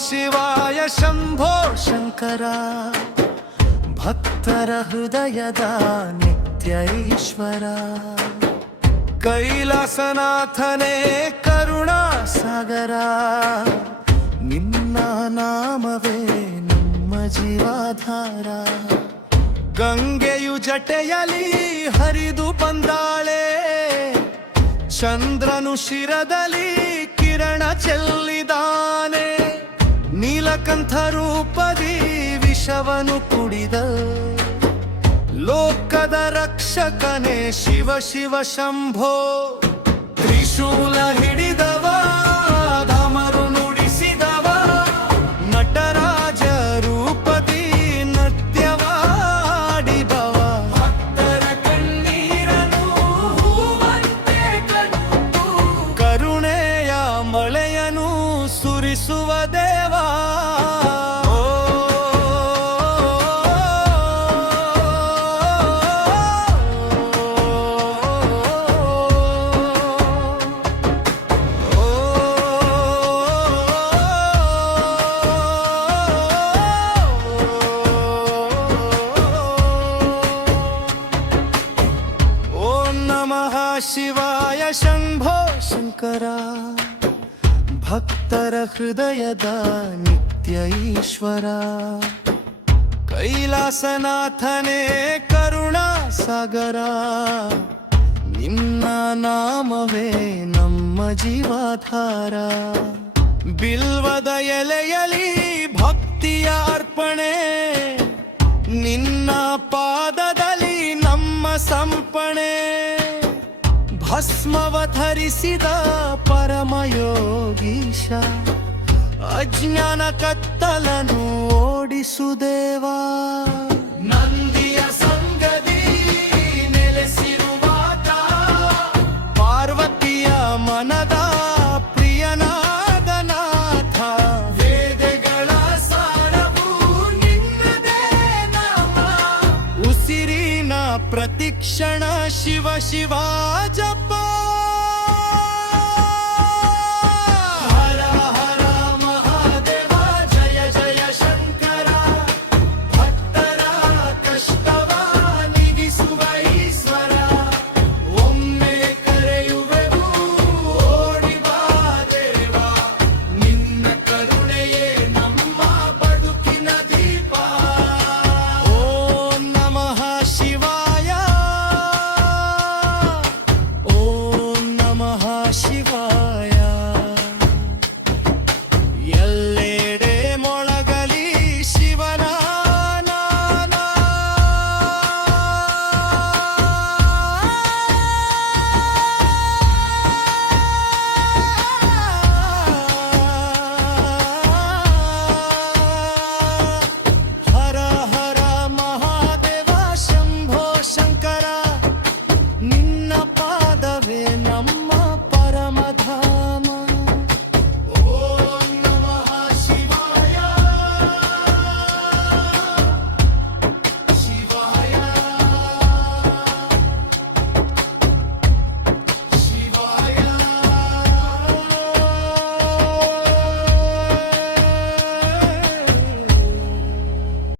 ಶಿವಾಯ ಶಂಭೋ ಶಂಕರ ಭಕ್ತರ ಹೃದಯದ ನಿತ್ಯ ಈಶ್ವರ ಕೈಲಾಸನಾಥನೇ ಕರುಣಾ ಸಾಗರ ನಿನ್ನ ನಾಮವೇ ನಮ್ಮ ಜೀವಾಧಾರ ಗಂಗೆಯು ಜಟೆಯಲಿ ಹರಿದು ಬಂದಾಳೆ ಚಂದ್ರನು ಶಿರದಲ್ಲಿ ಕಿರಣ ಚೆಲ್ಲಿದಾನೆ ನೀಲಕಂಠ ರೂಪದಿ ವಿಷವನು ಕುಡಿದ ಲೋಕದ ರಕ್ಷಕನೇ ಶಿವ ಶಿವ ಶಂಭೋ ತ್ರಿಶೂಲ ಹಿಡಿದವ ಧಮರು ನುಡಿಸಿದವ ನಟರಾಜ ರೂಪದಿ ನೃತ್ಯವಾಡಿದವ ಭಕ್ತರ ಕಣ್ಣೀರನು ಹೂವಂತೆ ಕಟ್ಟು ಕರುಣೆಯ ಮಳೆಯನು ಸುರಿಸುವ ದೇವ ಶಿವಾಯ ಶಂಭೋ ಶಂಕರ ಭಕ್ತರ ಹೃದಯದ ನಿತ್ಯ ಈಶ್ವರ ಕೈಲಾಸನಾಥನೇ ಕರುಣಾ ಸಾಗರ ನಿನ್ನ ನಾಮವೇ ನಮ್ಮ ಜೀವಾಧಾರ ಬಿಲ್ವದ ಎಲೆಯಲಿ ಭಕ್ತಿಯ ಅರ್ಪಣೆ ನಿನ್ನ ಪಾದದಲ್ಲಿ ನಮ್ಮ ಸಂಪಣೆ ಭಸ್ಮವ ಧರಿಸಿದ ಪರಮಯೋಗೀಶ ಅಜ್ಞಾನ ಕತ್ತಲನು ಓಡಿಸುದೇವಾ ನಂದಿಯ ಸಂಗದಿ ನೆಲೆಸಿರುವಾತ ಪಾರ್ವತಿಯ ಮನದ ಪ್ರಿಯನಾದ ನಾಥ ವೇದಗಳ ಸಾರವು ನಿನ್ನದೇ ನಾಮ ಉಸಿರಿನ ಪ್ರತಿಕ್ಷಣ ಶಿವ ಶಿವ ಜಪ